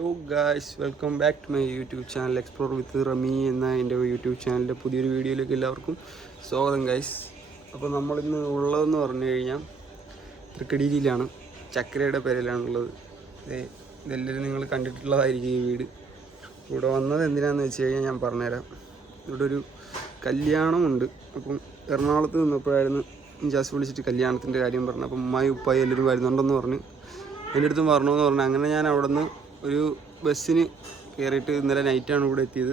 Hello guys, welcome back to my YouTube channel explore with Rami എന്ന എൻ്റെ YouTube ചാനലിൻ്റെ പുതിയൊരു വീഡിയോയിലേക്ക് എല്ലാവർക്കും സ്വാഗതം ഗായ്സ്. അപ്പോൾ നമ്മളിന്ന് ഉള്ളതെന്ന് പറഞ്ഞു കഴിഞ്ഞാൽ തൃക്കടിയിലാണ്, ചക്കരയുടെ പേരിലാണുള്ളത്. ഇതെല്ലാവരും നിങ്ങൾ കണ്ടിട്ടുള്ളതായിരിക്കും ഈ വീട്. ഇവിടെ വന്നത് എന്തിനാണെന്ന് വെച്ച് കഴിഞ്ഞാൽ ഞാൻ പറഞ്ഞുതരാം. ഇവിടെ ഒരു കല്യാണമുണ്ട്. അപ്പം എറണാകുളത്ത് നിന്നപ്പോഴായിരുന്നു ജാസ് വിളിച്ചിട്ട് കല്യാണത്തിൻ്റെ കാര്യം പറഞ്ഞു. അപ്പം ഉമ്മായി ഉപ്പായി എല്ലാവരും വരുന്നുണ്ടെന്ന് പറഞ്ഞ് എൻ്റെ അടുത്തും പറഞ്ഞതെന്ന് പറഞ്ഞു. അങ്ങനെ ഞാൻ അവിടെ നിന്ന് ഒരു ബസ്സിന് കയറിയിട്ട് ഇന്നലെ നൈറ്റാണ് ഇവിടെ എത്തിയത്.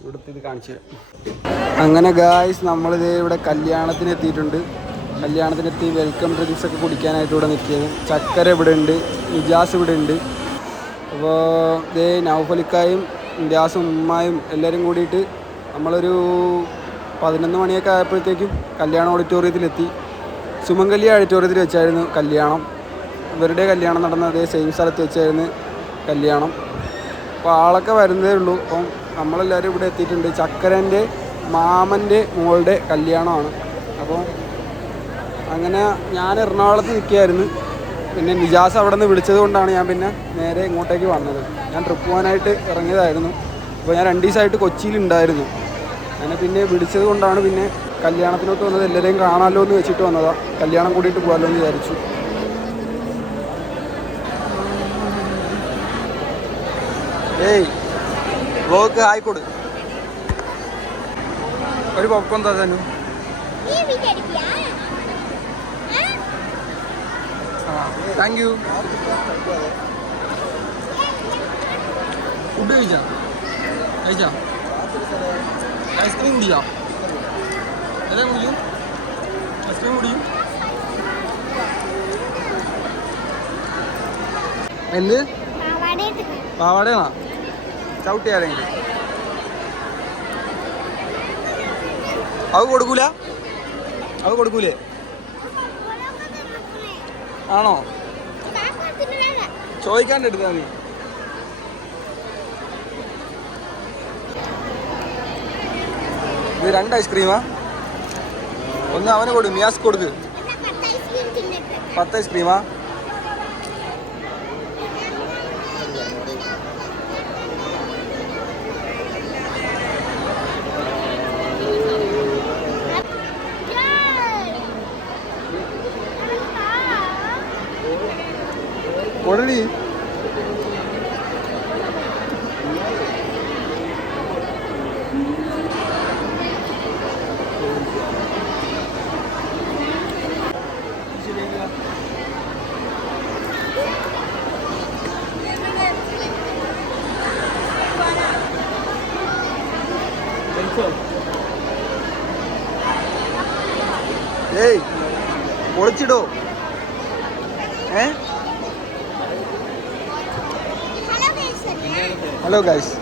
ഇവിടുത്തെ ഇത് കാണിച്ചു തരാം. അങ്ങനെ ഗായ്സ്, നമ്മളിത് ഇവിടെ കല്യാണത്തിന് എത്തിയിട്ടുണ്ട്. കല്യാണത്തിനെത്തി വെൽക്കം ഡ്രിങ്ക്സ് ഒക്കെ കുടിക്കാനായിട്ട് ഇവിടെ നിൽക്കിയത്. ചക്കര ഇവിടെ ഉണ്ട്, നിജാസ് ഇവിടെ ഉണ്ട്. അപ്പോൾ ഇതേ നൗഫലിക്കായും നിജാസും ഉമ്മായും എല്ലാവരും കൂടിയിട്ട് നമ്മളൊരു 11 മണിയൊക്കെ ആയപ്പോഴത്തേക്കും കല്യാണ ഓഡിറ്റോറിയത്തിലെത്തി. സുമംഗലി ഓഡിറ്റോറിയത്തിൽ വെച്ചായിരുന്നു കല്യാണം. ഇവരുടെ കല്യാണം നടന്ന അതേ സെയിം സ്ഥലത്ത് വെച്ചായിരുന്നു കല്യാണം. അപ്പോൾ ആളൊക്കെ വരുന്നതേ ഉള്ളൂ. അപ്പം നമ്മളെല്ലാവരും ഇവിടെ എത്തിയിട്ടുണ്ട്. ചക്കരൻ്റെ മാമൻ്റെ മോളുടെ കല്യാണമാണ്. അപ്പോൾ അങ്ങനെ ഞാൻ എറണാകുളത്ത് നിൽക്കുകയായിരുന്നു. പിന്നെ നിജാസ് അവിടെ നിന്ന് വിളിച്ചത് കൊണ്ടാണ് ഞാൻ പിന്നെ നേരെ ഇങ്ങോട്ടേക്ക് വന്നത്. ഞാൻ ട്രിപ്പ് പോകാനായിട്ട് ഇറങ്ങിയതായിരുന്നു. അപ്പോൾ ഞാൻ 2 ദിവസമായിട്ട് കൊച്ചിയിലുണ്ടായിരുന്നു. അങ്ങനെ പിന്നെ വിളിച്ചത് കൊണ്ടാണ് പിന്നെ കല്യാണത്തിനോട്ട് വന്നത്. എല്ലാവരെയും കാണാമല്ലോ എന്ന് വെച്ചിട്ട് വന്നതാണ്. കല്യാണം കൂടിയിട്ട് പോകാമല്ലോ എന്ന് വിചാരിച്ചു. ഏയ് വ്ലോഗ് ആയിക്കോട് ഒരു പോപ്കോൺ തന്നെ. Thank you. ഫുഡ് കഴിച്ചാ ഐസ്ക്രീം കുടിക്കാം. ഏതാ കുടിക്കും? ഐസ്ക്രീം കുടിക്കും. എന്ത് പാവാടയാണോ? ചവിട്ടിയാരെങ്കിലും അത് കൊടുക്കൂല? അത് കൊടുക്കൂലേ? ആണോ? ചോദിക്കാണ്ട് എടുത്താൽ മതി. ഇത് 2 ഐസ്ക്രീമാ? ഒന്ന് അവന് കൊടുക്കും, മിയാസ് കൊടുക്ക്. 10 ഐസ്ക്രീമാ? ഓൾറെഡി ഏയ് പൊളിച്ചിടോ. ഹലോ ഗൈസ്,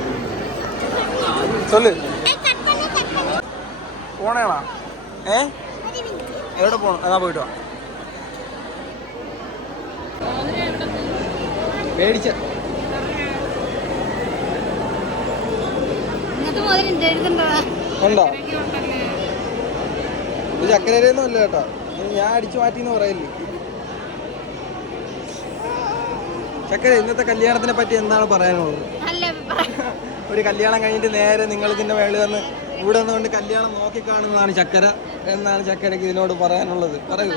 ചൊല്ല്. പോണേണാ? എവിടെ പോണം? എന്നാ പോയിട്ട് വാ. മേടിച്ച ഉണ്ടോ? ഇത് ചക്കരയൊന്നും അല്ല കേട്ടോ. ഞാൻ അടിച്ചു മാറ്റിന്ന് പറയല്ലേ. ചക്കര, ഇന്നത്തെ കല്യാണത്തിനെ പറ്റി എന്താണ് പറയാനുള്ളത്? ഒരു കല്യാണം കഴിഞ്ഞിട്ട് നേരെ നിങ്ങൾ ഇതിന്റെ മേളിൽ വന്ന് ഇവിടെ നിന്നുകൊണ്ട് കല്യാണം നോക്കിക്കാണുന്നതാണ് ചക്കര എന്നാണ് ചക്കരക്ക് ഇതിനോട് പറയാനുള്ളത്. പറയൂ.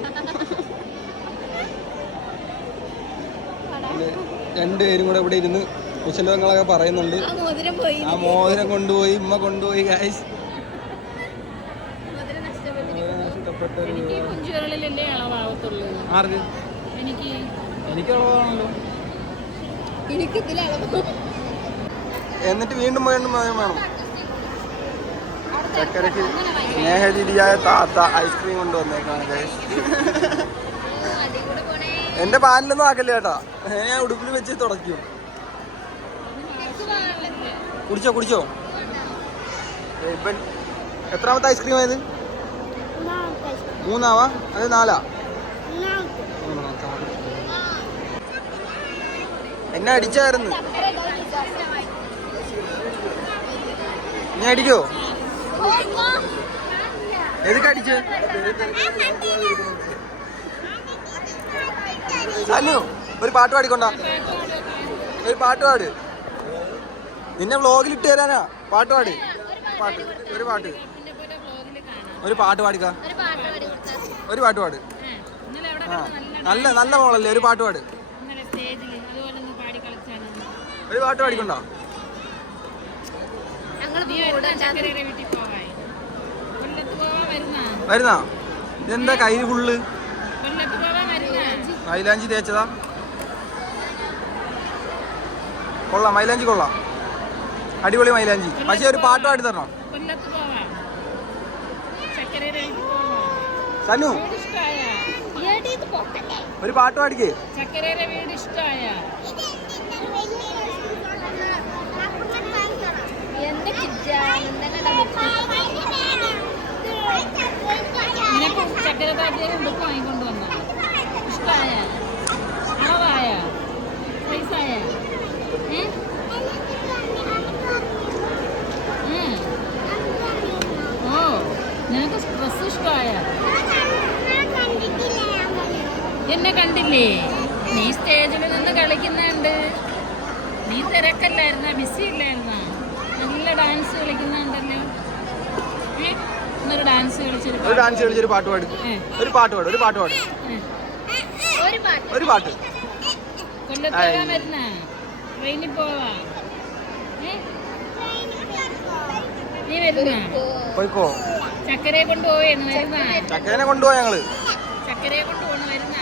2 പേരും കൂടെ ഇവിടെ ഇരുന്ന് കുശലങ്ങളൊക്കെ പറയുന്നുണ്ട്. ആ മോതിരം കൊണ്ടുപോയി, ഉമ്മ കൊണ്ടുപോയി. ഗൈസ്, ആർക്ക്? എനിക്ക് ഉള്ളതാണല്ലോ. എന്നിട്ട് വീണ്ടും വീണ്ടും വേണം. ചക്കരക്ക് സ്നേഹരീതിയായ താത്ത ഐസ്ക്രീം കൊണ്ടുവന്നേക്കാണ് ഗൈസ്. എന്റെ പാലിലൊന്നും ആക്കല്ലേ ചേട്ടാ, ഞാൻ ഉടുപ്പിൽ വെച്ച് തുടയ്ക്കും. കുടിച്ചോ കുടിച്ചോ. ഇപ്പം എത്രാമത്തെ ഐസ്ക്രീം ആയത്? 3ആവാ? അത് 4ആ? എന്നെ അടിച്ചായിരുന്നു. ഞാൻ അടിക്കോ? ഏതൊക്കെ അടിച്ച്? അല്ലു ഒരു പാട്ട് പാടിക്കൊണ്ടാ. ഒരു പാട്ട് പാട്. നിന്നെ വ്ളോഗിൽ ഇട്ട് തരാനാ. പാട്ട് പാട്. പാട്ട് ഒരു പാട്ട് ഒരു പാട്ട് പാടിക്ക. ഒരു പാട്ട് പാട്. നല്ല നല്ല മോളല്ലേ, ഒരു പാട്ട് പാട്. ഒരു പാട്ട് പാടിക്കൊണ്ടോ? വരുന്നാ? ഇതെന്താ കയ്യിൽ ഫുള്ള് മൈലാഞ്ചി തേച്ചതാ? കൊള്ളാം, മൈലാഞ്ചി കൊള്ളാം, അടിപൊളി മൈലാഞ്ചി. പക്ഷെ ഒരു പാട്ട് പാടി തരണം. സനു ഒരു പാട്ട് പാടിക്കേ. നിനക്ക് ഡ്രസ് ഇഷ്ടമായ? എന്നെ കണ്ടില്ലേ? നീ സ്റ്റേജിൽ നിന്ന് കളിക്കുന്നുണ്ട്. നീ തിരക്കല്ലായിരുന്ന? ബിസി ഇല്ലായിരുന്ന? നല്ല ഡാൻസ് കളിക്കുന്നുണ്ടല്ലോ. ഡാൻസ് കളിച്ചൊരു പാട്ട് പാട്. ഒരു പാട്ട് പാട്. ഒരു പാട്ട് പാട്. ഒരു പാട്ട്. കൊല്ലത്തോടാൻ വരുന്ന ട്രെയിനിൽ പോവാ. നീ വരുന്ന? പോയിക്കോ. ചക്കരയെ കൊണ്ടുപോയെന്ന് വരുന്ന? ചക്കരനെ കൊണ്ടുപോയ ഞങ്ങള്. ചക്കരയെ കൊണ്ടുപോണ് വരുന്ന?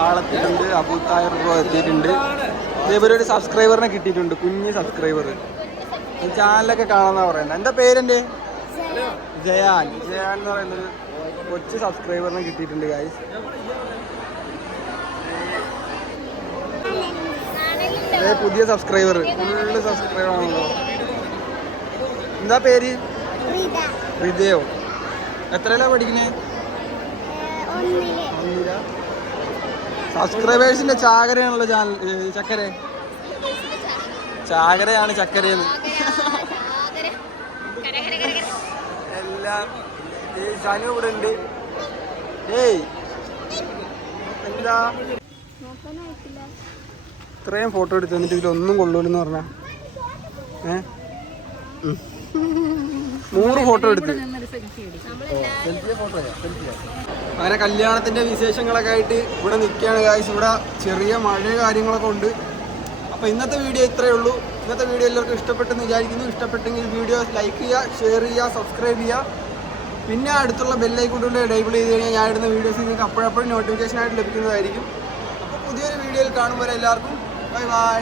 ആളെത്തിയിട്ടുണ്ട്. അബൂത്തായർ ബ്രോ എത്തിയിട്ടുണ്ട്. ഇതേപോലെ ഒരു സബ്സ്ക്രൈബറിനെ കിട്ടിയിട്ടുണ്ട്, കുഞ്ഞ് സബ്സ്ക്രൈബർ. ചാനലൊക്കെ കാണാന്നാ പറയുന്നത്. എന്താ പേരെൻ്റെ? ജയാൻ. ജയാൻ എന്ന് പറയുന്നൊരു കൊച്ചു സബ്സ്ക്രൈബറിനെ കിട്ടിയിട്ടുണ്ട് ഗായ്സ്. പുതിയ സബ്സ്ക്രൈബർ, ഫുള്ള് സബ്സ്ക്രൈബർ ആണല്ലോ. എന്താ പേര്? ഹൃദയോ. എത്രയിലാ പഠിക്കുന്നേ? ഒന്നില. സബ്സ്ക്രൈബേഴ്സിന്റെ ചാകരയാണല്ലോ ചാനൽ. ചക്കര ചാകരയാണ് ചക്കരയെന്ന്. ഷാനു ഇവിടെ ഉണ്ട്. ഏയ് എന്താ ഇത്രയും ഫോട്ടോ എടുത്ത് തന്നിട്ട് ഇതിലൊന്നും കൊള്ളൂലെന്ന് പറഞ്ഞ 100 ഫോട്ടോ എടുത്ത്. അങ്ങനെ കല്യാണത്തിന്റെ വിശേഷങ്ങളൊക്കെ ആയിട്ട് ഇവിടെ നിൽക്കുകയാണ് ഗായ്സ്. ഇവിടെ ചെറിയ മഴ കാര്യങ്ങളൊക്കെ ഉണ്ട്. അപ്പോൾ ഇന്നത്തെ വീഡിയോ ഇത്രയേ ഉള്ളൂ. ഇന്നത്തെ വീഡിയോ എല്ലാവർക്കും ഇഷ്ടപ്പെട്ടെന്ന് വിചാരിക്കുന്നു. ഇഷ്ടപ്പെട്ടെങ്കിൽ വീഡിയോ ലൈക്ക് ചെയ്യുക, ഷെയർ ചെയ്യുക, സബ്സ്ക്രൈബ് ചെയ്യുക. പിന്നെ അടുത്തുള്ള ബെല്ലൈക്കോണിൽ എനേബിൾ ചെയ്ത് കഴിഞ്ഞാൽ ഞാൻ ഇടുന്ന വീഡിയോസ് നിങ്ങൾക്ക് അപ്പോഴപ്പോഴും നോട്ടിഫിക്കേഷൻ ആയിട്ട് ലഭിക്കുന്നതായിരിക്കും. അപ്പോൾ പുതിയൊരു വീഡിയോയിൽ കാണുമ്പോൾ എല്ലാവർക്കും ബൈ ബൈ.